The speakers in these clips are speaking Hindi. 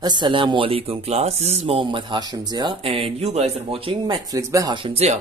Assalamualaikum class, this is Mohammad Hashim Zia and you guys are watching Mathflix by Hashim Zia।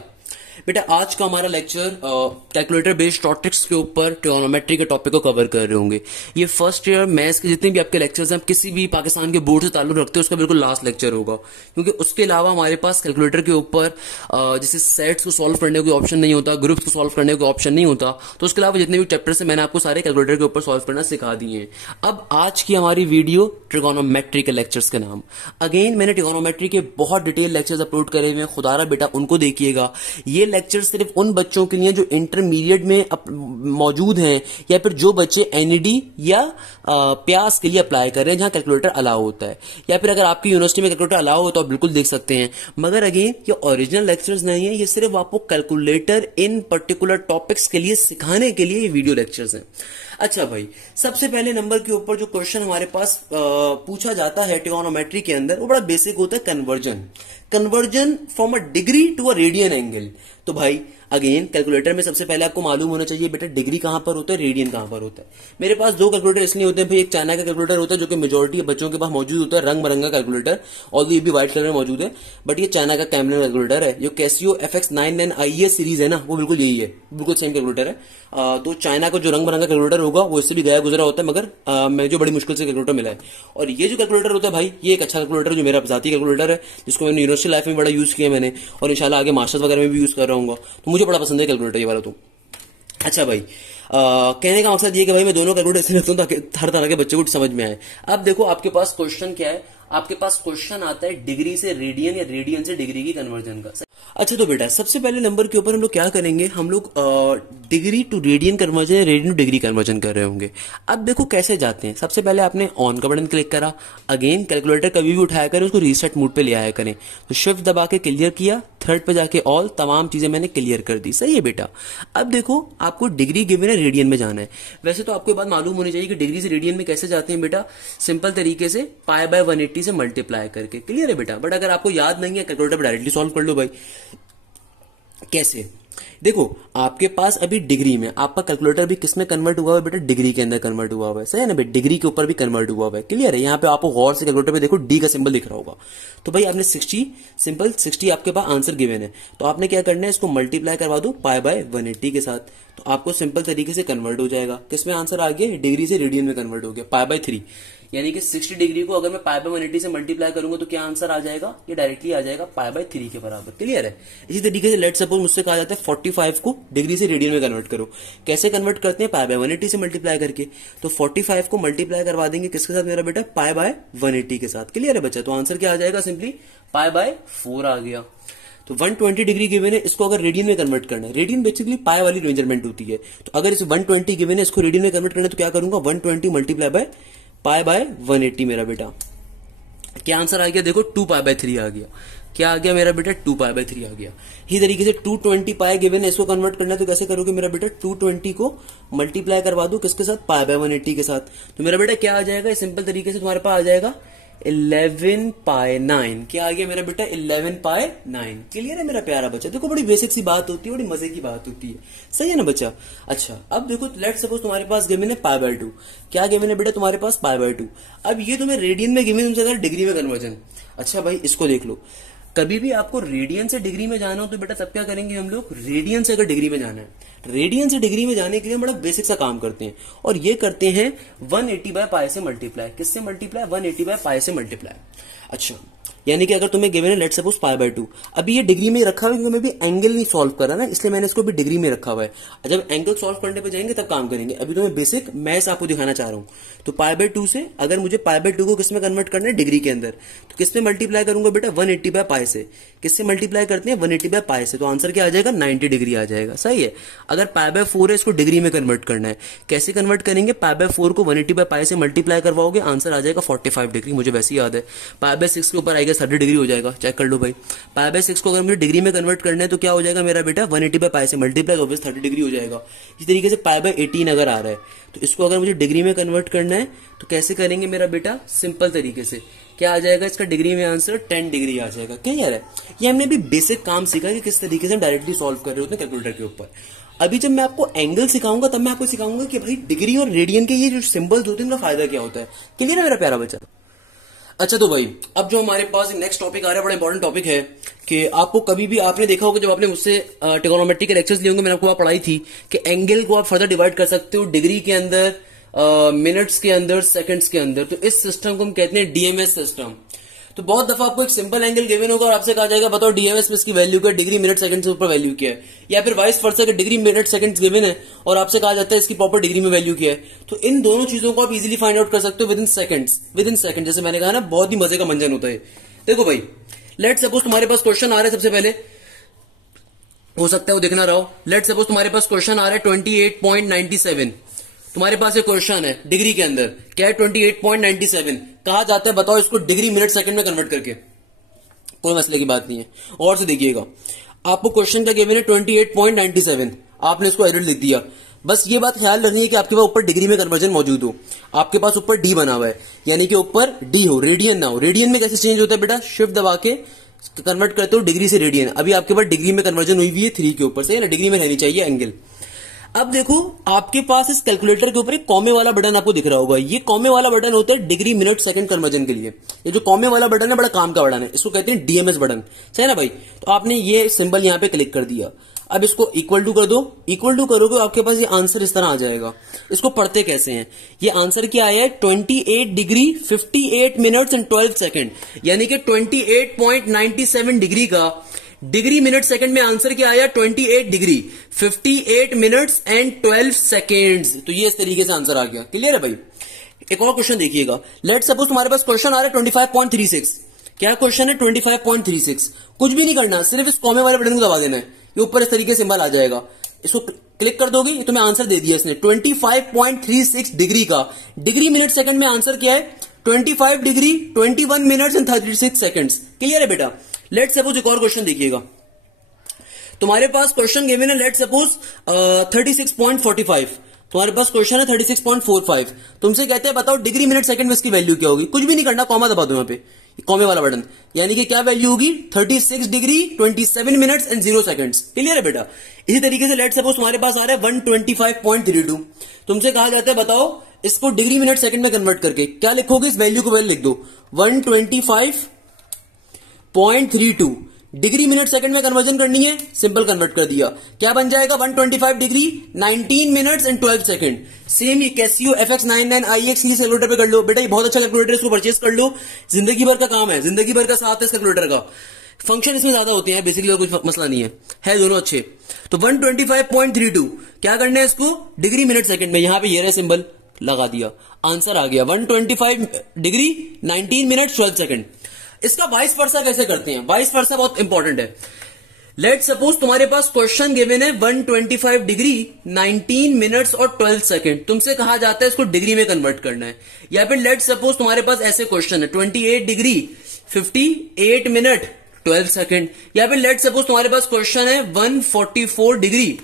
बेटा आज का हमारा लेक्चर कैलकुलेटर बेस्ड टॉपिक्स के ऊपर ट्रिगोनोमेट्री के टॉपिक को कवर कर रहे होंगे। ये फर्स्ट ईयर मैथ्स के जितने भी आपके लेक्चर्स हैं, आप किसी भी पाकिस्तान के बोर्ड से ताल्लुक रखते हो उसका बिल्कुल लास्ट लेक्चर होगा, क्योंकि उसके अलावा हमारे पास कैलकुलेटर के ऊपर जैसे सेट्स को सॉल्व करने का ऑप्शन नहीं होता, ग्रुप्स को सॉल्व करने का ऑप्शन नहीं होता, तो उसके अलावा जितने भी चैप्टर्स हैं मैंने आपको सारे कैलकुलेटर के ऊपर सॉल्व करना सिखा दिए हैं। अब आज की हमारी वीडियो ट्रिगोनोमेट्री के लेक्चर्स के नाम। अगेन मैंने ट्रिगोनोमेट्री के बहुत डिटेल लेक्चर्स अपलोड करे हुए हैं, खुदारा बेटा उनको देखिएगा। ये लेक्चर सिर्फ उन बच्चों के लिए जो इंटरमीडिएट में मौजूद हैं या फिर जो बच्चे एनईडी या प्यास के लिए अप्लाई कर रहे हैं जहां कैलकुलेटर अलाउ होता है, या फिर अगर आपकी यूनिवर्सिटी में कैलकुलेटर अलाउ हो तो आप बिल्कुल देख सकते हैं। मगर अगेन ये ओरिजिनल लेक्चर्स नहीं है, ये सिर्फ आपको कैलकुलेटर इन पर्टिकुलर टॉपिक्स के लिए सिखाने के लिए ये वीडियो लेक्चर्स हैं। अच्छा भाई, सबसे पहले नंबर के ऊपर जो क्वेश्चन हमारे पास पूछा जाता है ट्रिगोनोमेट्री के अंदर वो बड़ा बेसिक होता है, conversion from a degree to a radian angle. तो भाई अगेन कैलकुलेटर में सबसे पहले आपको मालूम होना चाहिए बेटा डिग्री कहां पर होता है, रेडियन कहां पर होता है। मेरे पास दो कैलकुलेटर इसलिए होते हैं भाई, एक चाइना का कैलकुलेटर होता है जो कि मेजोरिटी बच्चों के पास मौजूद होता है, रंग बिरंगा कैलकुलेटर, और ये भी व्हाइट कलर में मौजूद है, बट ये चाइना का कैमरन कैलकुलेटर है। जो कैसियो FX99IE सीरीज है ना, वो बिल्कुल यही है, बिल्कुल सेम कैलकुलेटर है। तो चाइना का जो रंग बिरंगा कैलकुलेटर होगा वो इससे भी गया गुजरा होता है, मगर मैं जो बड़ी मुश्किल से कैलकुलेटर मिला है। और ये जो कैलकुलेटर होता है भाई, ये एक अच्छा कैलकुलेटर जो मेरा जाती कैलकुलेटर है, जिसको मैंने यूनिवर्सिटी लाइफ में बड़ा यूज किया मैंने, और इंशाल्लाह आगे मास्टर्स वगैरह में भी यूज कर रहा हूँ, तो मुझे बड़ा पसंद है कैलकुलेटर ये वाला। तो अच्छा भाई, कहने का मकसद ये कि भाई मैं दोनों कैलकुलेटर इसलिए रखता हूं ताकि हर तरह के बच्चे को समझ में आए। अब देखो आपके पास क्वेश्चन क्या है, आपके पास क्वेश्चन आता है डिग्री से रेडियन या रेडियन से डिग्री की कन्वर्जन का। अच्छा तो बेटा सबसे पहले नंबर के ऊपर हम लोग क्या करेंगे, हम लोग डिग्री टू रेडियन कन्वर्जन या रेडियन टू डिग्री कन्वर्जन कर रहे होंगे। अब देखो कैसे जाते हैं, सबसे पहले आपने ऑन का बटन क्लिक करा, अगेन कैलकुलेटर कभी भी उठाया करें उसको रीसेट मोड पे ले आया करें, तो शिफ्ट दबा के क्लियर किया, थर्ड पे जाके ऑल, तमाम चीजें मैंने क्लियर कर दी। सही है बेटा। अब देखो आपको डिग्री गिवन है, रेडियन में जाना है। वैसे तो आपको बात मालूम होनी चाहिए कि डिग्री से रेडियन में कैसे जाते हैं बेटा, सिंपल तरीके से पाई बाय 180 से मल्टीप्लाई करके। क्लियर है बेटा। बट अगर आपको याद नहीं है कैलकुलेटर पर डायरेक्टली सॉल्व कर लो भाई। कैसे, देखो आपके पास अभी डिग्री में आपका कैलकुलेटर भी किस में कन्वर्ट हुआ है बेटा, डिग्री के अंदर कन्वर्ट हुआ हुआ है। सही है ना भाई, डिग्री के ऊपर भी कन्वर्ट हुआ हुआ है। क्लियर है। यहाँ पे आपको गौर से कैलकुलेटर पे देखो डी का सिंबल दिख रहा होगा, तो भाई आपने 60 सिंपल 60 आपके पास आंसर गिवन है, तो आपने क्या करना है, इसको मल्टीप्लाई करवा दो पाई बाय 180 के साथ, तो आपको सिंपल तरीके से कन्वर्ट हो जाएगा। किसमें आंसर आ गया, डिग्री से रेडियन में कन्वर्ट हो गया, पाई बाय 3। यानी कि 60 डिग्री को अगर मैं पाई बाय 180 से मल्टीप्लाई करूंगा तो क्या आंसर आ जाएगा, ये डायरेक्टली आ जाएगा पाई बाय 3 के बराबर। क्लियर है। इसी तरीके से लेट सपोज मुझसे कहा जाता है 45 को डिग्री से रेडियन में कन्वर्ट करो। कैसे कन्वर्ट करते हैं, पाई बाय 180 से मल्टीप्लाई करके, तो 45 को मल्टीप्लाई करवा देंगे किसके साथ मेरा बेटा, पाई बाय 180 के साथ। क्लियर है बच्चा। तो आंसर क्या आ जाएगा, सिंपली पाई बाय 4 आ गया। तो 120 डिग्री गिवन है, इसको अगर रेडियन में कन्वर्ट करना है, रेडियन बेसिकली पाई वाली मेजरमेंट होती है, तो अगर इस 120 गिवन है इसको रेडियन में कन्वर्ट करना है तो क्या करूंगा, 120 मल्टीप्लाई बाय पाई बाय 180 मेरा बेटा। क्या आंसर आ गया, देखो 2 पाई बाय 3 आ गया। क्या आ गया मेरा बेटा, 2 पाई बाय 3 आ गया। इसी तरीके से 220 पाई गिवन है, इसको कन्वर्ट करना है तो कैसे करोगे मेरा बेटा, 220 को मल्टीप्लाई करवा दो किसके साथ, पाई बाय 180 के साथ, तो मेरा बेटा क्या आ जाएगा, सिंपल तरीके से तुम्हारे पास आ जाएगा 11 पाई 9। क्या आ गया मेरा बेटा, 11 पाई 9। क्लियर है मेरा प्यारा बच्चा। देखो बड़ी बेसिक सी बात होती है, बड़ी मजे की बात होती है। सही है ना बच्चा। अच्छा अब देखो लेट सपोज तुम्हारे पास गिवन है पाई बाय 2। क्या गिवन है बेटा तुम्हारे पास, पाई बाय 2। अब ये तुम्हें रेडियन में गिवन, तुमसे डिग्री में कन्वर्जन। अच्छा भाई इसको देख लो, कभी भी आपको रेडियन से डिग्री में जाना हो तो बेटा तब क्या करेंगे हम लोग, रेडियन से अगर डिग्री में जाना है, रेडियन से डिग्री में जाने के लिए हम बड़ा बेसिक सा काम करते हैं और ये करते हैं 180 बाय पाई से मल्टीप्लाई। किससे मल्टीप्लाई, 180 बाय पाई से मल्टीप्लाई। अच्छा, यानी कि अगर तुम्हें गिवन है लेट सपोज पाई बाय 2, अभी ये डिग्री में रखा हुआ है क्योंकि मैं भी एंगल नहीं सॉल्व कर रहा ना, इसलिए मैंने इसको भी डिग्री में रखा हुआ है। जब एंगल सॉल्व करने पे जाएंगे तब काम करेंगे, अभी तो मैं बेसिक मैथ्स आपको दिखाना चाह रहा हूं। तो पाई बाय 2 से अगर मुझे पाई बाय 2 को किस में कन्वर्ट करना है, डिग्री के अंदर, तो किस में मल्टीप्लाई करूंगा बेटा, 180 बाय पाई से। किससे मल्टीप्लाई करते हैं, 180 बाय पाई से, तो आंसर क्या आ जाएगा, 90 डिग्री आ जाएगा। सही है। अगर पाई बाय 4 है, इसको डिग्री में कन्वर्ट करना है, कैसे कन्वर्ट करेंगे, पाई बाय 4 को 180 बाय पाई से मल्टीप्लाई करवाओगे, आंसर आ जाएगा 45 डिग्री, मुझे वैसे ही याद है। पाई बाय 6 के ऊपर आएगा 30 डिग्री हो जाएगा, चेक कर लो भाई। पाई बाय 6 को अगर मुझे डिग्री में कन्वर्ट करना है तो क्या हो जाएगा मेरा बेटा, 180 बाय पाई से मल्टीप्लाई, ऑब्वियस 30 डिग्री हो जाएगा। इसी तरीके से पाई बाय 18 अगर आ रहा है तो इसको अगर मुझे डिग्री में कन्वर्ट करना है तो कैसे करेंगे मेरा बेटा, सिंपल तरीके से क्या आ जाएगा, इसका डिग्री में आंसर 10 डिग्री आ जाएगा। क्लियर है। ये हमने भी बेसिक काम सीखा कि किस तरीके से डायरेक्टली सॉल्व कर रहे होते हैं कैलकुलेटर के ऊपर। अभी जब मैं आपको एंगल सिखाऊंगा तब मैं आपको सिखाऊंगा कि भाई डिग्री और रेडियन के ये जो सिंबल्स होते हैं उनका फायदा क्या होता है। क्लियर है मेरा प्यारा बच्चा। अच्छा तो भाई अब जो हमारे पास नेक्स्ट टॉपिक आ रहा है, बड़ा इंपॉर्टेंट टॉपिक है कि आपको कभी भी आपने देखा होगा जब आपने मुझसे ट्रिगोनोमेट्री के लेक्चर्स लिए होंगे, मैंने आपको पढ़ाई थी कि एंगल को आप फर्दर डिवाइड कर सकते हो डिग्री के अंदर, मिनट्स के अंदर, सेकंड्स के अंदर। तो इस सिस्टम को हम कहते हैं डीएमएस सिस्टम। तो बहुत दफा आपको एक सिंपल एंगल गिवन होगा और आपसे कहा जाएगा बताओ डीएमएस में इसकी वैल्यू क्या है, डिग्री मिनट सेकंड से ऊपर वैल्यू क्या है, या फिर वाइस वर्सा कि डिग्री मिनट सेकंड गिवन है और आपसे कहा जाता है इसकी प्रॉपर डिग्री में वैल्यू क्या है। तो इन दोनों चीजों को आप इजीली फाइंड आउट कर सकते हो विद इन सेकंड। जैसे मैंने कहा ना, बहुत ही मजे का मंजन होता है। देखो भाई, लेट सपोज तुम्हारे पास क्वेश्चन आ रहा है, सबसे पहले हो सकता है वो देखना रहो। लेट सपोज तुम्हारे पास क्वेश्चन आ रहा है 28.97, तुम्हारे पास एक क्वेश्चन है डिग्री के अंदर, क्या है 28.97, कहा जाता है बताओ इसको डिग्री मिनट सेकंड में कन्वर्ट करके। कोई मसले की बात नहीं है। और से देखिएगा, आपको क्वेश्चन क्या गिवन है 28.97, आपने इसको एरर लिख दिया। बस ये बात ख्याल रखनी है कि आपके पास ऊपर डिग्री में कन्वर्जन मौजूद हो, आपके पास ऊपर डी बना हुआ है, यानी कि ऊपर डी हो, रेडियन ना हो। रेडियन में कैसे चेंज होता है बेटा, शिफ्ट दबा के कन्वर्ट करते हो डिग्री से रेडियन। अभी आपके पास डिग्री में कन्वर्जन हुई है 3 के ऊपर से, ना डिग्री में रहनी चाहिए एंगल। अब देखो आपके पास इस कैलकुलेटर के ऊपर एक कॉमे वाला बटन आपको दिख रहा होगा। ये कॉमे वाला बटन होता है डिग्री मिनट सेकंड कन्वर्जन के लिए। ये जो कॉमे वाला बटन है बड़ा काम का बटन है, इसको कहते हैं डीएमएस बटन। सही है ना भाई। तो आपने ये सिंबल यहां पे क्लिक कर दिया, अब इसको इक्वल टू कर दो। इक्वल टू करोगे आपके पास ये आंसर इस तरह आ जाएगा। इसको पढ़ते कैसे हैं, ये आंसर क्या आया है 28 डिग्री 58 मिनट्स एंड 12 सेकंड, यानी कि 28.97 डिग्री का डिग्री मिनट सेकंड में आंसर क्या आया 28 डिग्री 58 मिनट्स एंड 12 सेकेंड्स। तो ये इस तरीके से आंसर आ गया। क्लियर है भाई। एक और क्वेश्चन देखिएगा, लेट सपोज तुम्हारे पास क्वेश्चन आ रहा है 25.36। क्या क्वेश्चन है 25.36। कुछ भी नहीं करना, सिर्फ इस कॉमे वाले बटन को दबा देना है, ये ऊपर इस तरीके से सिंबल आ जाएगा। इसको क्लिक कर दोगे, तुम्हें आंसर दे दिया इसने 25.36 डिग्री का डिग्री मिनट सेकंड में आंसर क्या है 25 degree 21 minutes and 36 seconds. Clear है बेटा। लेट सपोज एक और क्वेश्चन देखिएगा, तुम्हारे पास क्वेश्चन गिवन है लेट सपोज 36.45। तुम्हारे पास क्वेश्चन है 36.45, तुमसे कहते हैं बताओ डिग्री मिनट सेकंड में इसकी वैल्यू क्या होगी। कुछ भी नहीं करना, कॉमा दबा दो यहां पे, कॉमे वाला बटन, यानी कि क्या वैल्यू होगी 36 degree 27 minutes and 0 seconds. Clear है बेटा। इसी तरीके से लेट सपोज तुम्हारे पास आ रहा है 125.32, तुमसे कहा जाता है बताओ इसको डिग्री मिनट सेकंड में कन्वर्ट करके क्या लिखोगे, इस वैल्यू को पहले लिख दो 125.32 डिग्री मिनट सेकंड में कन्वर्जन करनी है, सिंपल कन्वर्ट कर दिया, क्या बन जाएगा 125 degree 19 minutes and 12 second. Same ये Casio FX99 IX series calculator पे कर लो बेटा, ये बहुत अच्छा कैलकुलेटर है, इसको परचेज कर लो, जिंदगी भर का काम है, जिंदगी भर का साथ है इस कैलकुलेटर का। फंक्शन इसमें ज्यादा होते हैं, बेसिकली कुछ मसला नहीं है दोनों अच्छे। तो 125.32 क्या करना है इसको डिग्री मिनट सेकंड में, यहां पे ये रहा सिंबल लगा दिया, आंसर आ गया 125 डिग्री 19 मिनट 12 सेकंड। इसका वाइस वर्सा कैसे करते हैं, वाइस वर्सा बहुत इंपॉर्टेंट है। लेट सपोज तुम्हारे पास क्वेश्चन गिवन है 125 डिग्री 19 मिनट्स और 12 सेकंड, तुमसे कहा जाता है इसको डिग्री में कन्वर्ट करना है। या फिर लेट सपोज तुम्हारे पास ऐसे क्वेश्चन है 28 डिग्री 58 मिनट 12 सेकंड। या फिर लेट सपोज तुम्हारे पास क्वेश्चन है 144 डिग्री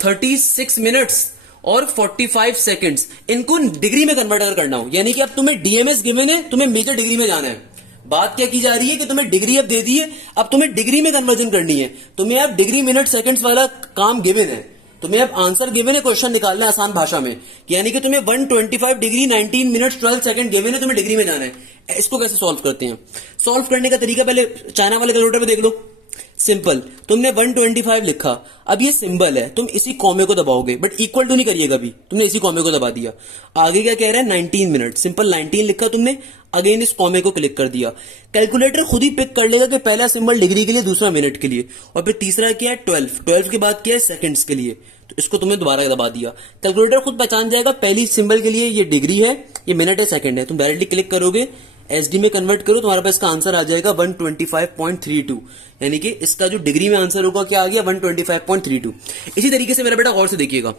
36 मिनट्स और 45 सेकंड्स। इनको डिग्री में कन्वर्ट करना हो, यानी कि अब तुम्हें डीएमएस गिवन है, तुम्हें मेजर डिग्री में जाना है। बात क्या की जा रही है कि तुम्हें डिग्री अब दे दी है, अब तुम्हें डिग्री में कन्वर्जन करनी है, तुम्हें अब डिग्री मिनट सेकंड्स वाला काम गिवन है। तुम्हें अब आंसर गिवन है, क्वेश्चन निकालना है आसान भाषा में, यानी कि तुम्हें 125 डिग्री 19 मिनट्स 12 सेकंड गिवन है, तुम्हें डिग्री में जाना है। इसको कैसे सॉल्व करते हैं? सॉल्व करने का तरीका पहले चाइना वाले कैलकुलेटर पे देख लो। सिंपल, तुमने 125 लिखा, अब ये सिंबल है, तुम इसी कॉमे को दबाओगे, बट इक्वल टू नहीं करिएगा अभी, तुमने इसी कॉमे को दबा दिया। आगे क्या कह रहा है? 19 मिनट। सिंपल 19 लिखा तुमने, अगेन इस कॉमे को क्लिक कर दिया। कैलकुलेटर खुद ही पिक कर लेगा कि पहला सिंबल डिग्री के लिए, दूसरा मिनट के लिए, और फिर तीसरा क्या है 12, 12 के बाद क्या है सेकंड्स के लिए। तो इसको तुमने दोबारा दबा दिया, कैलकुलेटर खुद पहचान जाएगा पहली सिंबल के लिए ये डिग्री है, ये मिनट है, सेकंड है। तुम डायरेक्टली क्लिक करोगे, एसडी में कन्वर्ट करो, तुम्हारे पास इसका आंसर आ जाएगा 125.32, यानी कि इसका जो डिग्री में आंसर होगा क्या आ गया 125.32। इसी तरीके से मेरा बेटा गौर से देखिएगा,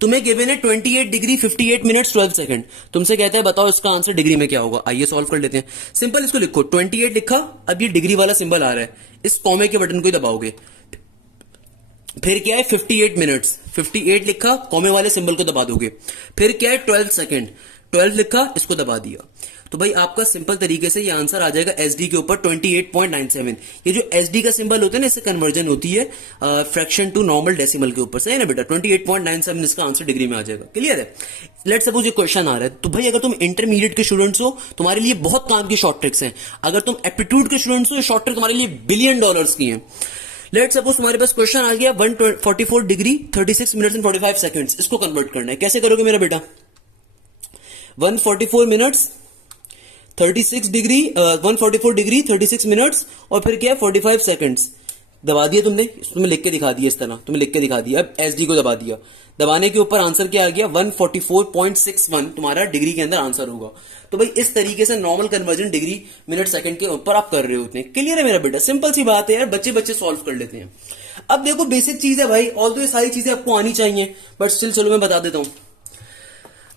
तुम्हें गिवन है 28 डिग्री 58 मिनट्स 12 सेकंड, तुमसे कहता है बताओ इसका आंसर डिग्री में क्या होगा। आइए सॉल्व कर लेते हैं। सिंपल इसको लिखो, 28 लिखा, अब ये डिग्री वाला सिंबल आ रहा है, इस कॉमे के बटन को ही दबाओगे, फिर क्या है 58 मिनट्स, 58 लिखा, कॉमे वाले सिंबल को दबा दोगे, फिर क्या है 12 सेकंड, 12 लिखा, इसको दबा दिया। तो भाई आपका सिंपल तरीके से ये आंसर आ जाएगा एसडी के ऊपर 28.97। ये जो एसडी का सिंबल होता है ना, इससे कन्वर्जन होती है फ्रैक्शन टू नॉर्मल डेसिमल के ऊपर, सही है ना बेटा? 28.97 इसका आंसर डिग्री में आ जाएगा। क्लियर है? लेट सपोज ये क्वेश्चन आ रहा है, तो भाई अगर तुम इंटरमीडिएट के स्टूडेंट्स हो, तुम्हारे लिए बहुत काम की शॉर्ट ट्रिक्स हैं। अगर तुम एप्टीट्यूड के स्टूडेंट्स हो, शॉर्ट ट्रिक तुम्हारे लिए $1 बिलियन की है। लेट सपोज तुम्हारे पास क्वेश्चन आ गया 144 डिग्री 36 मिनट्स एंड 45 सेकंड्स, इसको कन्वर्ट करना है। कैसे करोगे मेरा बेटा? 144 मिनट्स 36 डिग्री 144 डिग्री 36 मिनट्स और फिर क्या है 45 सेकंड्स, दबा दिया तुमने, तुम्हें लिख के दिखा दिया, इस तरह तुम्हें लिख के दिखा दिया। अब एसडी को दबा दिया, दबाने के ऊपर आंसर क्या आ गया 144.61 तुम्हारा डिग्री के अंदर आंसर होगा। तो भाई इस तरीके से normal conversion degree minute second के ऊपर आप कर रहे होते हैं। क्लियर है मेरा बेटा? सिंपल सी बात है यार, बच्चे बच्चे सॉल्व कर लेते हैं। अब देखो बेसिक चीज है भाई, ऑल तो ये सारी चीजें आपको आनी चाहिए, बट स्टिल चलो मैं बता देता हूं।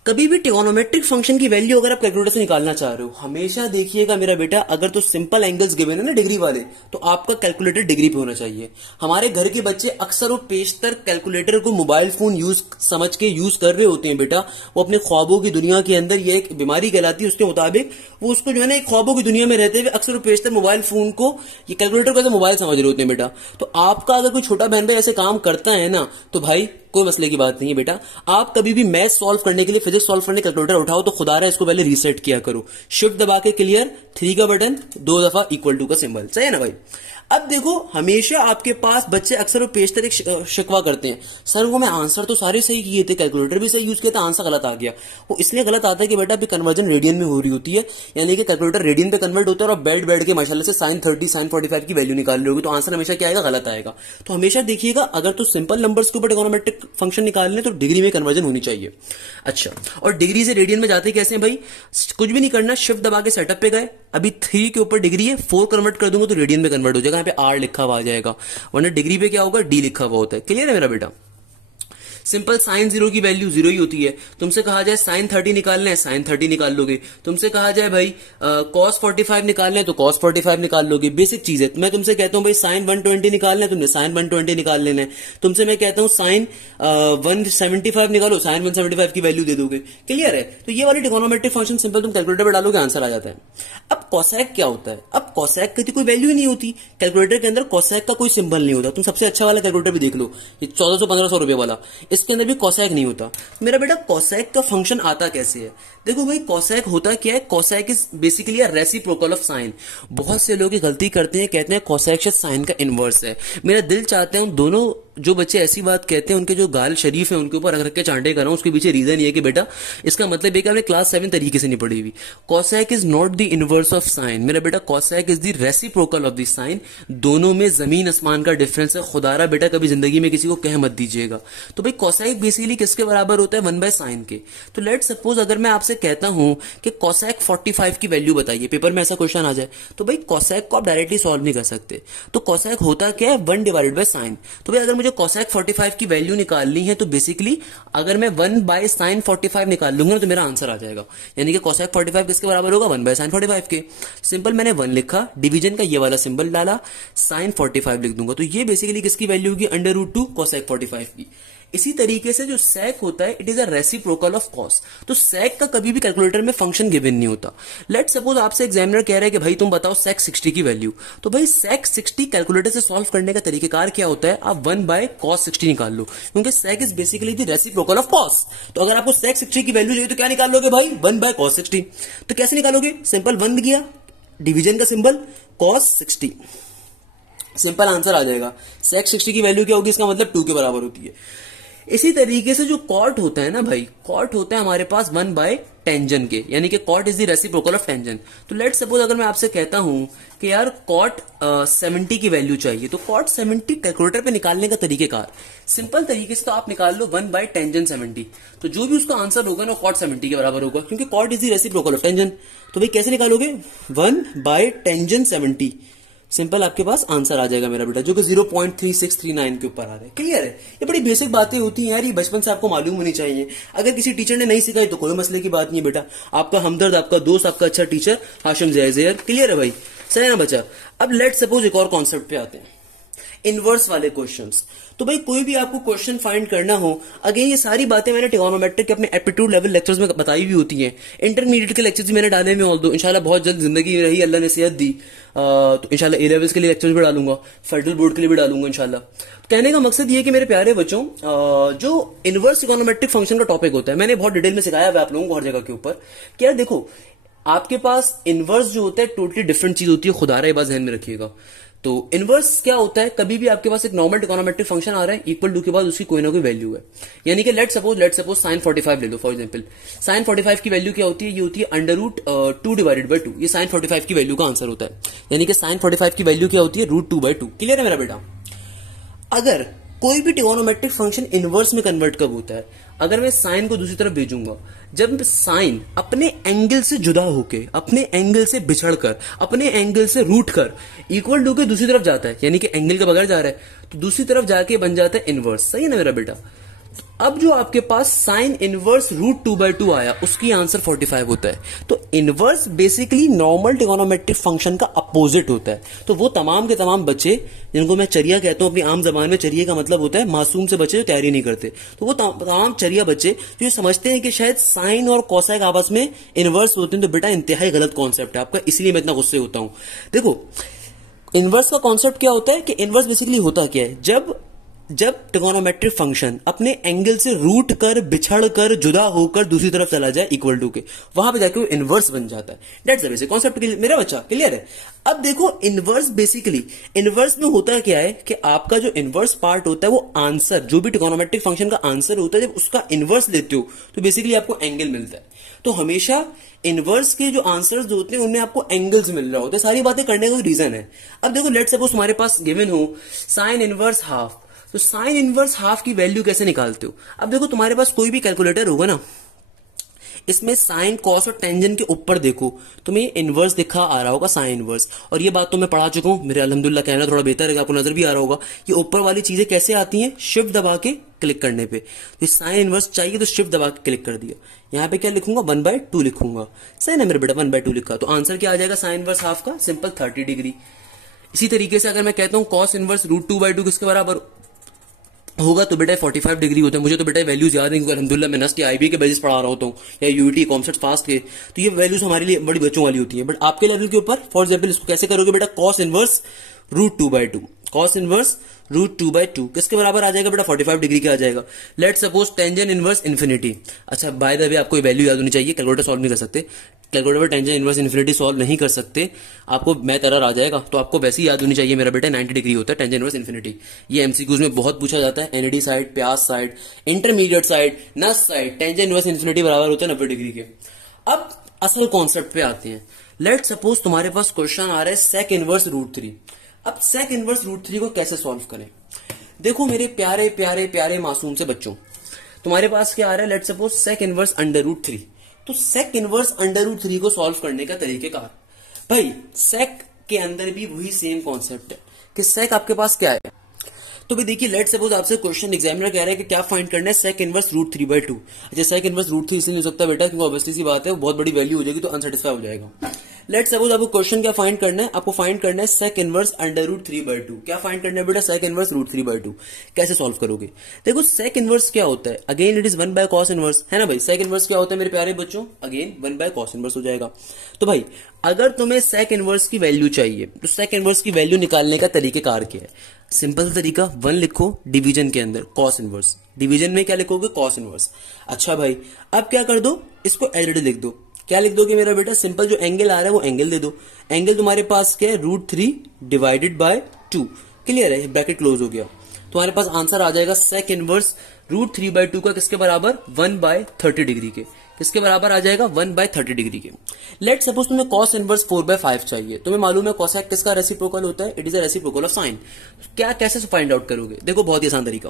कभी भी ट्रिगोनोमेट्रिक फंक्शन की वैल्यू अगर आप कैलकुलेटर से निकालना चाह रहे हो, हमेशा देखिएगा मेरा बेटा, अगर तो सिंपल एंगल्स गिवन है ना डिग्री वाले, तो आपका कैलकुलेटर डिग्री पे होना चाहिए। हमारे घर के बच्चे अक्सर और पेशतर कैलकुलेटर को मोबाइल फोन यूज समझ के यूज कर रहे होते हैं बेटा। वो अपने ख्वाबों की दुनिया के अंदर, ये एक बीमारी कहलाती है उसके मुताबिक, वो उसको जो है ना एक ख्वाबों की दुनिया में रहते हुए अक्सर और पेशतर मोबाइल फोन को, ये कैलकुलेटर को मोबाइल समझ रहे होते हैं बेटा। तो आपका अगर कोई छोटा बहन भाई ऐसे काम करता है ना, तो भाई कोई मसले की बात नहीं है बेटा। आप कभी भी मैथ सॉल्व करने के लिए, फिजिक्स सॉल्व करने कैलकुलेटर उठाओ तो खुदा रहा इसको पहले रीसेट किया करो, शिफ्ट दबा के क्लियर, 3 का बटन, 2 दफा इक्वल टू का सिंबल, सही है ना भाई? अब देखो हमेशा आपके पास बच्चे अक्सर और पेशतर एक शिकवा करते हैं, सर वो मैं आंसर तो सारे सही किए थे, कैलकुलेटर भी सही यूज किया था, आंसर गलत आ गया। वो इसलिए गलत आता है कि बेटा अभी कन्वर्जन रेडियन में हो रही होती है, यानी कि कैलकुलेटर रेडियन पे कन्वर्ट होता है और बैठ बैठ के माशाल्लाह से sin 30 sin 45 की वैल्यू निकाल रहे होगी, तो आंसर हमेशा क्या आएगा? गलत आएगा। तो हमेशा देखिएगा, अगर तो सिंपल नंबर्स के ऊपर ट्रिगोनोमेट्रिक फंक्शन निकालने तो डिग्री में कन्वर्जन होनी चाहिए। अच्छा, और डिग्री से रेडियन में जाते कैसे हैं भाई? कुछ भी नहीं करना, शिफ्ट दबा के सेटअप पे गए, अभी 3 के ऊपर डिग्री है, 4 कन्वर्ट कर दूंगा तो रेडियन में कन्वर्ट हो जाएगा, यहाँ पे आर लिखा हुआ आ जाएगा, वरना डिग्री पे क्या होगा? डी लिखा हुआ होता है। क्लियर है मेरा बेटा? सिंपल साइन 0 की वैल्यू 0 ही होती है। तुमसे कहा जाए साइन 30 निकालना है, साइन 30 निकाल लोगे। तुमसे कहा जाए भाई कॉस 45 निकालना है तो कॉस 45 निकाल लोगे। बेसिक चीज है। मैं तुमसे कहता हूं भाई साइन 120 निकालना है, तुमने साइन 120 निकाल लेना है। तुमसे मैं कहता हूं साइन 175 निकालो, साइन 175 की वैल्यू दे दोगे। क्लियर है? तो ये वाली ट्रिगोनोमेट्रिक फंक्शन सिंपल तुम कैलकुलेटर पर डालोगे, आंसर आ जाता है। अब कॉसेक क्या होता है? अब कॉसेक की कोई वैल्यू ही नहीं होती कैलकुलेटर के अंदर, कॉसेक का कोई सिंबल नहीं होता। तुम सबसे अच्छा वाला कैलकुलेटर भी देख लो, ये 1400-1500 रुपए वाला, इसके अंदर भी कॉसेक नहीं होता। मेरा बेटा कॉसेक का फंक्शन आता कैसे है? देखो भाई कॉसेक होता क्या है? Cosec is basically a reciprocal of sine. बहुत से लोग गलती करते हैं, कहते हैं कॉसेक साइन का इनवर्स है। मेरा दिल चाहता है उन दोनों जो बच्चे ऐसी बात कहते हैं उनके जो गाल शरीफ है उनके ऊपर रख रख के चांटे कर रहा हूं। उसके पीछे रीजन ये है कि बेटा इसका मतलब है कि आपने क्लास 7 तरीके से नहीं पढ़ी हुई। Cosec is not the inverse of sine. मेरा बेटा cosec is the reciprocal of the sine. दोनों में जमीन आसमान का डिफरेंस है। खुदारा बेटा कभी जिंदगी में किसी को कह मत दीजिएगा। तो भाई कॉसेक बेसिकली किसके बराबर होता है? 1/sin के। तो लेट सपोज अगर मैं आपसे कहता हूं कि कॉसेक 45 की वैल्यू बताइए, पेपर में ऐसा क्वेश्चन आ जाए, तो भाई कॉसेक को आप डायरेक्टली सॉल्व नहीं कर सकते। तो कॉसेक होता क्या है? 1/sin। तो भाई अगर मुझे कॉसेक 45 की वैल्यू निकालनी है तो बेसिकली अगर मैं 1/sin 45 निकाल लूंगा तो मेरा आंसर आ जाएगा। यानी कि कॉसेक 45 किसके बराबर होगा? 1/sin 45 के। सिंपल मैंने 1 लिखा, डिवीजन का ये वाला सिंबल डाला, sin 45 लिख दूंगा। तो ये बेसिकली किसकी वैल्यू होगी? √2 कॉसेक 45 की। इसी तरीके से जो sec होता है it is a reciprocal of cos। तो sec का कभी भी कैलकुलेटर में फंक्शन गिवन नहीं होता। लेट सपोज आपसे एग्जामिनर कह रहा है कि भाई तुम बताओ sec 60 की वैल्यू, तो भाई sec 60 कैलकुलेटर से सॉल्व करने का तरीकेकार क्या होता है, आप 1 बाय cos 60 निकाल लो, क्योंकि sec is basically the reciprocal of cos। तो अगर आपको sec 60 की वैल्यू चाहिए तो क्या निकाल लोगे भाई, 1 बाय cos 60। तो कैसे निकालोगे, सिंपल 1 गया डिवीजन का सिंबल cos 60, सिंपल आंसर आ जाएगा। sec 60 की वैल्यू क्या होगी, इसका मतलब 2 के बराबर होती है। इसी तरीके से जो कॉट होता है ना भाई, कॉट होता है हमारे पास 1 बाय टेंजन के, यानी कि cot is the reciprocal of tangent. तो लेट सपोज अगर मैं आपसे कहता हूं कि यार कॉट 70 की वैल्यू चाहिए, तो कॉट 70 कैलकुलेटर पे निकालने का तरीकेकार सिंपल तरीके से तो आप निकाल लो 1 बाय टेंजन 70। तो जो भी उसका आंसर होगा ना कॉट 70 के बराबर होगा, क्योंकि cot is the reciprocal of tangent. तो भाई कैसे निकालोगे, 1 बाय टेंजन 70, सिंपल आपके पास आंसर आ जाएगा मेरा बेटा, जो कि 0.3639 के ऊपर आ रहा है। क्लियर है, ये बड़ी बेसिक बातें होती हैं यार, ये बचपन से आपको मालूम होनी चाहिए। अगर किसी टीचर ने नहीं सिखाई तो कोई मसले की बात नहीं बेटा, आपका हमदर्द, आपका दोस्त, आपका अच्छा टीचर हाशिम ज़िया। क्लियर है भाई, सही है ना बच्चा। अब लेट सपोज एक और कॉन्सेप्ट पे आते हैं, इनवर्स वाले क्वेश्चंस। तो भाई कोई भी आपको क्वेश्चन फाइंड करना हो, अगेन ये सारी बातें मैंने ट्रिगोनोमेट्रिक के अपने एप्टीट्यूड लेवल लेक्चर्स में बताई हुई होती हैं, इंटरमीडिएट के लेक्चर्स भी मैंने डाले हुए, ऑल्दो इंशाल्लाह बहुत जल्द जिंदगी में रही, अल्लाह ने सेहत दी तो इंशाल्लाह ए लेवल्स के लिए लेक्चर्स भी डालूंगा, फेडरल बोर्ड के लिए भी डालूंगा इंशाल्लाह। कहने का मकसद ये कि मेरे प्यारे बच्चों, जो इनवर्स ट्रिगोनोमेट्रिक फंक्शन का टॉपिक होता है, मैंने बहुत डिटेल में सिखाया हुआ आप लोगों को हर जगह के ऊपर। क्या देखो, आपके पास इनवर्स जो होता है टोटली डिफरेंट चीज होती है, खुदा रहा बात ध्यान में रखिएगा। तो इनवर्स क्या होता है, कभी भी आपके पास एक नॉर्मल ट्रिगोनोमेट्रिक फंक्शन आ रहा है, इक्वल टू के बाद उसकी कोई ना कोई वैल्यू है। यानी कि लेट सपोज sin 45 ले लो फॉर एग्जांपल। sin 45 की वैल्यू क्या होती है, ये होती है √2 डिवाइडेड बाय 2। ये sin 45 की वैल्यू का आंसर होता है। यानी कि sin 45 की वैल्यू क्या होती है, √2/2। क्लियर है मेरा बेटा। अगर कोई भी ट्रिगोनोमेट्रिक फंक्शन इनवर्स में कन्वर्ट कब होता है, अगर मैं साइन को दूसरी तरफ भेजूंगा, जब साइन अपने एंगल से जुदा होके, अपने एंगल से बिछड़कर, अपने एंगल से रूट कर इक्वल टू के दूसरी तरफ जाता है, यानी कि एंगल के बगैर जा रहा है, तो दूसरी तरफ जाके बन जाता है इनवर्स। सही है ना मेरा बेटा। अब जो आपके पास साइन इनवर्स √2/2 आया, उसकी आंसर 45 होता है। तो inverse basically normal trigonometric function का अपोजिट होता है। तो वो तमाम के तमाम बच्चे जिनको मैं चरिया कहता हूं अपनी आम जबान में, चरिया का मतलब होता है मासूम से बच्चे जो तैयारी नहीं करते, तो वो तमाम चरिया बच्चे जो समझते हैं कि शायद साइन और कोसाइक आपस में इनवर्स होते हैं, तो बेटा इंतहाई गलत कॉन्सेप्ट है आपका, इसलिए मैं इतना गुस्से होता हूं। देखो इनवर्स का कॉन्सेप्ट क्या होता है कि इनवर्स बेसिकली होता क्या है, जब ट्रिगोनोमेट्रिक फंक्शन अपने एंगल से रूट कर, बिछड़ कर, जुदा होकर दूसरी तरफ चला जाए इक्वल टू के, वहां पे जाके वो इनवर्स बन जाता है। That's the basic concept. मेरा बच्चा क्लियर है। अब देखो इनवर्स बेसिकली, इनवर्स में होता क्या है कि आपका जो इनवर्स पार्ट होता है वो आंसर, जो भी ट्रिगोनोमेट्रिक फंक्शन का आंसर होता है, जब उसका इनवर्स लेते हो तो बेसिकली आपको एंगल मिलता है। तो हमेशा इनवर्स के जो आंसर्स होते हैं उनमें आपको एंगल्स मिल रहा होता है। सारी बातें करने का रीजन है। अब देखो लेट सपोज तुम्हारे पास गिवन हो साइन इनवर्स हाफ, तो साइन इनवर्स हाफ की वैल्यू कैसे निकालते हो। अब देखो तुम्हारे पास कोई भी कैलकुलेटर होगा ना, इसमें साइन कॉस और टेंजन के ऊपर देखो तुम्हें इनवर्स दिखा आ रहा होगा, साइन इनवर्स। और ये बात तो मैं पढ़ा चुका हूं, मेरे अल्हम्दुलिल्लाह कहना थोड़ा बेहतर है, आपको नजर भी आ रहा होगा। ये ऊपर वाली चीजें कैसे आती हैं, शिफ्ट दबा के क्लिक करने पे। तो साइन इनवर्स चाहिए तो शिफ्ट दबा के क्लिक कर दिया, यहां पे क्या लिखूंगा 1/2 लिखूंगा। सही ना मेरे बेटा, 1/2 लिखा, तो आंसर क्या आ जाएगा साइन इनवर्स हाफ का, सिंपल 30 डिग्री। इसी तरीके से अगर मैं कहता हूं कॉस इनवर्स √2/2 किसके बराबर होगा, तो बेटा 45 डिग्री होता है। मुझे तो बेटा वैल्यूज याद नहीं, क्योंकि अल्हम्दुलिल्लाह मैं नस्ट आईबी के बेसिस पढ़ा रहा होता हूँ, या यूईटी कॉमसेट फास्ट के, तो ये वैल्यूज हमारे लिए बड़ी बच्चों वाली होती है। बट आपके लेवल के ऊपर फॉर एग्जाम्पल इसको कैसे करोगे बेटा, कॉस इनवर्स √2/2, कॉस इनवर्स √2/2 किसके बराबर आ जाएगा बेटा, 45 डिग्री का आ जाएगा। Let suppose tangent inverse infinity. अच्छा बाय द वे आपको वैल्यू याद होनी चाहिए, कैलकुलेटर सॉल्व नहीं कर सकते, कैलकुलेटर पर टेंजन इनवर्स इन्फिनिटी सॉल्व नहीं कर सकते, आपको मैथ एरर आ जाएगा। तो आपको वैसे ही याद होनी चाहिए मेरा बेटा, 90 डिग्री होता है टेंजन इनवर्स इन्फिनिटी। ये एमसीक्यूज में बहुत पूछा जाता है, एनडी साइड, प्यास साइड, इंटरमीडिएट साइड, नस साइड, टेंजन इनवर्स इन्फिनिटी बराबर होता है 90 डिग्री के। अब असल कॉन्सेप्ट पे आते हैं। लेट सपोज तुम्हारे पास क्वेश्चन आ रहा है सेक इनवर्स √3। अब सेक इनवर्स √3 को कैसे सॉल्व करें। देखो मेरे प्यारे प्यारे प्यारे मासूम से बच्चों, तुम्हारे पास क्या आ रहा है, लेट सपोज सेक इनवर्स √3। तो सेक इनवर्स √3 को सॉल्व करने का तरीकेकार, भाई सेक के अंदर भी वही सेम कॉन्सेप्ट है कि सेक आपके पास क्या है, तो भाई देखिए, लेट सपोज आपसे क्वेश्चन एग्जामिनर कह रहा है कि क्या फाइंड करना है सेक इनवर्स रूट 3/2। अच्छा, सेक इनवर्स रूट 3 इसलिए नहीं हो सकता बेटा, क्योंकि ऑब्वियसली सी बात है वो बहुत बड़ी वैल्यू हो जाएगी तो अनसेटिस्फाई हो जाएगा। लेट सपोज आपको क्वेश्चन क्या फाइंड करना है, आपको फाइंड करना है सेक इनवर्स अंडर रूट 3/2। क्या फाइंड करना है बेटा, सेक इनवर्स रूट 3/2। कैसे सॉल्व करोगे? देखो सेक इनवर्स क्या होता है, again it is 1 by cos inverse, है ना भाई। सेक इनवर्स क्या होता है मेरे प्यारे बच्चों, अगेन 1 बाय कॉस इनवर्स हो जाएगा। तो भाई अगर तुम्हें सेक इनवर्स की वैल्यू चाहिए तो सेक इनवर्स की वैल्यू निकालने का तरीकेकार क्या है? सिंपल तरीका, 1 लिखो डिवीजन के अंदर कॉस इनवर्स, डिवीजन में क्या लिखोगे, कॉस इनवर्स। अच्छा भाई, अब क्या कर दो, इसको एज लिख दो। क्या लिख दोगे मेरा बेटा, सिंपल जो एंगल आ रहा है वो एंगल दे दो। एंगल तुम्हारे पास क्या है, रूट 3 डिवाइडेड बाय 2। क्लियर है, ब्रैकेट क्लोज हो गया। तुम्हारे पास आंसर आ जाएगा सेक इनवर्स रूट 3/2 का किसके बराबर, 1/30 डिग्री के। किसके बराबर आ जाएगा, 1/30 डिग्री के। लेट सपोज तुम्हें कॉस इनवर्स 4/5 चाहिए। तुम्हें मालूम है कॉसेक किसका रेसिप्रोकल होता है, it is a reciprocal of sine. क्या कैसे फाइंड आउट करोगे, देखो बहुत ही आसान तरीका।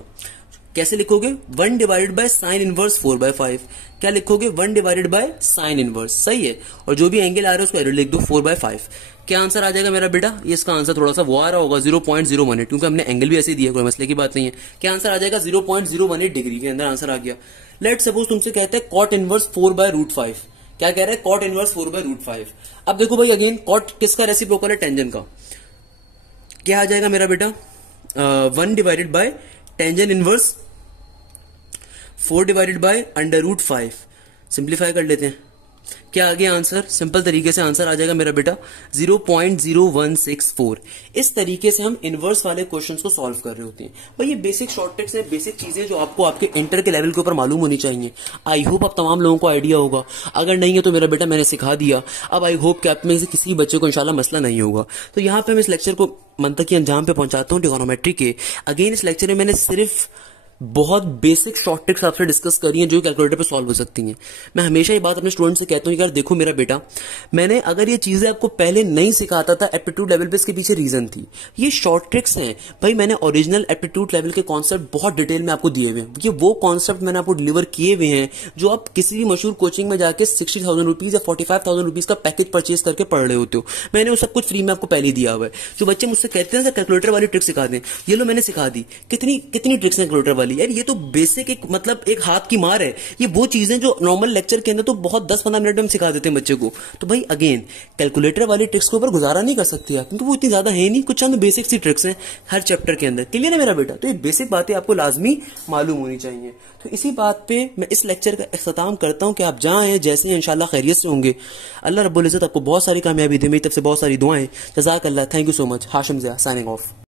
कैसे लिखोगे, 1 डिवाइडेड बाय साइन इनवर्स 4/5। क्या लिखोगे, 1 डिवाइडेड बाय साइन इनवर्स, सही है। और जो भी एंगल आ रहा है उसको एरो लिख दो 4/5। क्या आंसर आ जाएगा मेरा बेटा, ये इसका आंसर थोड़ा सा वो आ रहा होगा 0.018, क्योंकि हमने एंगल भी ऐसे दिया, कोई मसले की बात नहीं है। क्या आंसर आ जाएगा, 0.018 डिग्री के अंदर आंसर आ गया। लेट सपोज तुमसे कहते हैं कॉट इनवर्स 4/√5। क्या कह रहा है, कॉट इनवर्स 4/√5। अब देखो भाई अगेन कॉट किसका रेसिप्रोकल है, टेंजेंट का। क्या आ जाएगा मेरा बेटा, 1 divided by tangent inverse 4 divided by √5। Simplify कर लेते हैं, क्या आ गया आंसर, सिंपल तरीके से आंसर आ जाएगा मेरा बेटा 0.0164। इस तरीके से हम इनवर्स वाले क्वेश्चंस को सॉल्व कर रहे होते हैं। भाई ये बेसिक शॉर्ट ट्रिक्स है, बेसिक चीजें जो आपको आपके इंटर के लेवल के ऊपर मालूम होनी चाहिए। आई होप आप तमाम लोगों को आइडिया होगा, अगर नहीं है तो मेरा बेटा मैंने सिखा दिया। अब आई होप कि आप में से किसी बच्चे को इंशाल्लाह मसला नहीं होगा। तो यहाँ पे मैं इस लेक्चर को मंतकी अंजाम पे पहुंचाता हूँ ट्रिगोनोमेट्री के। अगेन इस लेक्चर में मैंने सिर्फ बहुत बेसिक शॉर्ट ट्रिक्स आपसे डिस्कस करी हैं जो कैलकुलेटर पे सॉल्व हो सकती हैं। मैं हमेशा ये बात अपने स्टूडेंट से कहता हूँ यार देखो मेरा बेटा, मैंने अगर ये चीजें आपको पहले नहीं सिखाता था एप्टीट्यूड लेवल पे, इसके पीछे रीजन थी। ये शॉर्ट ट्रिक्स हैं भाई, मैंने ओरिजिनल एप्टीट्यूड लेवल के कॉन्सेप्ट बहुत डिटेल में आपको दिए हुए हैं। ये वो कॉन्सेप्ट मैंने आपको डिलीवर किए हुए हैं जो आप किसी भी मशहूर कोचिंग में जाके 60,000 रुपीज या 45,000 रुपीज का पैकेज परचेज करके पढ़ रहे होते हो। मैंने वो सब कुछ फ्री में आपको पहले दिया हुआ है। जो बच्चे मुझसे कहते हैं सर कैलकुलेटर वाली ट्रिक सिखा दें, ये लो मैंने सिखा दी। कितनी कितनी ट्रिक्स हैं कैलकुलेटर वाली, यार ये तो बेसिक एक मतलब एक हाथ की मार है। ये वो चीजें जो नॉर्मल लेक्चर के अंदर तो बहुत 10-15 मिनट में हम सिखा देते हैं बच्चे को। तो भाई अगेन कैलकुलेटर वाली ट्रिक्स के ऊपर गुजारा नहीं कर सकते आप, क्योंकि वो इतनी ज्यादा है नहीं, कुछ चंद बेसिक सी ट्रिक्स हैं हर चैप्टर के अंदर। क्लियर है मेरा बेटा, तो ये बेसिक बातें आपको लाजमी मालूम होनी चाहिए। तो इसी बात पे मैं इस लेक्चर का इख्तिताम करता हूं कि आप जहां हैं जैसे इंशाल्लाह खैरियत से होंगे। अल्लाह रब्बुल इज्जत आपको बहुत सारी कामयाबी दे, मेरी तरफ से बहुत सारी दुआएं। जज़ाकल्लाह, thank you so much. Hashim Zia signing of.